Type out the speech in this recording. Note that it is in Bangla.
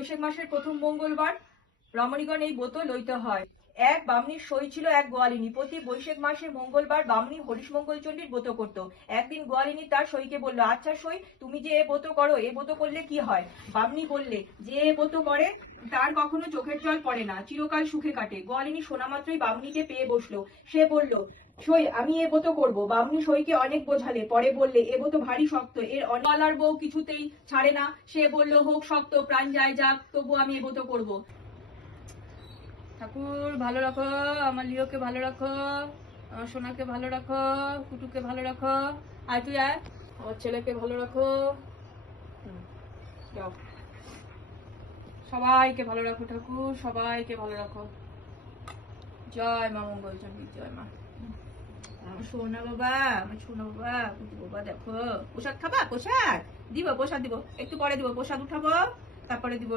বৈশাখ মাসের প্রথম মঙ্গলবার রমণীগণ এই ব্রত লইতে হয়। এক বামনির সই ছিল এক গোয়ালিনী। প্রতি বৈশাখ মাসে মঙ্গলবার বামনি হরিশ মঙ্গল চণ্ডীর ব্রত করত। একদিন গোয়ালিনী তার সইকে বলল, আচ্ছা সই, তুমি যে এ ব্রত করো, এ ব্রত করলে কি হয়? বামনি বললে, যে এ ব্রত করে তার কখনো চোখের জল পড়ে না, চিরকাল সুখে কাটে। গোয়ালিনী শোনা মাত্রই বামনিকে পেয়ে বসলো। সে বলল, সই, আমি এ ব্রত করবো। বামনি সইকে অনেক বোঝালে, পরে বললে, এ ব্রত ভারী শক্ত, এর অনালার বউ কিছুতেই ছাড়ে না। সে বলল, হোক শক্ত, প্রাণ যায় যাক, তবু আমি এ ব্রত করবো। ঠাকুর ভালো রাখো, আমার লিওকে ভালো রাখো, আমার সোনাকে ভালো রাখো, কুটুকে ভালো রাখো। আয় তুই আয়, আমার ছেলেকে ভালো রাখো। যাও, সবাইকে ভালো রাখো ঠাকুর, সবাইকে ভালো রাখো। জয় মা মঙ্গল চণ্ডী, জয় মা। আমার সোনা বাবা, আমার সোনা বাবা, কুটু বাবা, দেখো প্রসাদ খাবা? প্রসাদ দিব, প্রসাদ দিব, একটু পরে দিব, প্রসাদ উঠাবো, তারপরে দিব।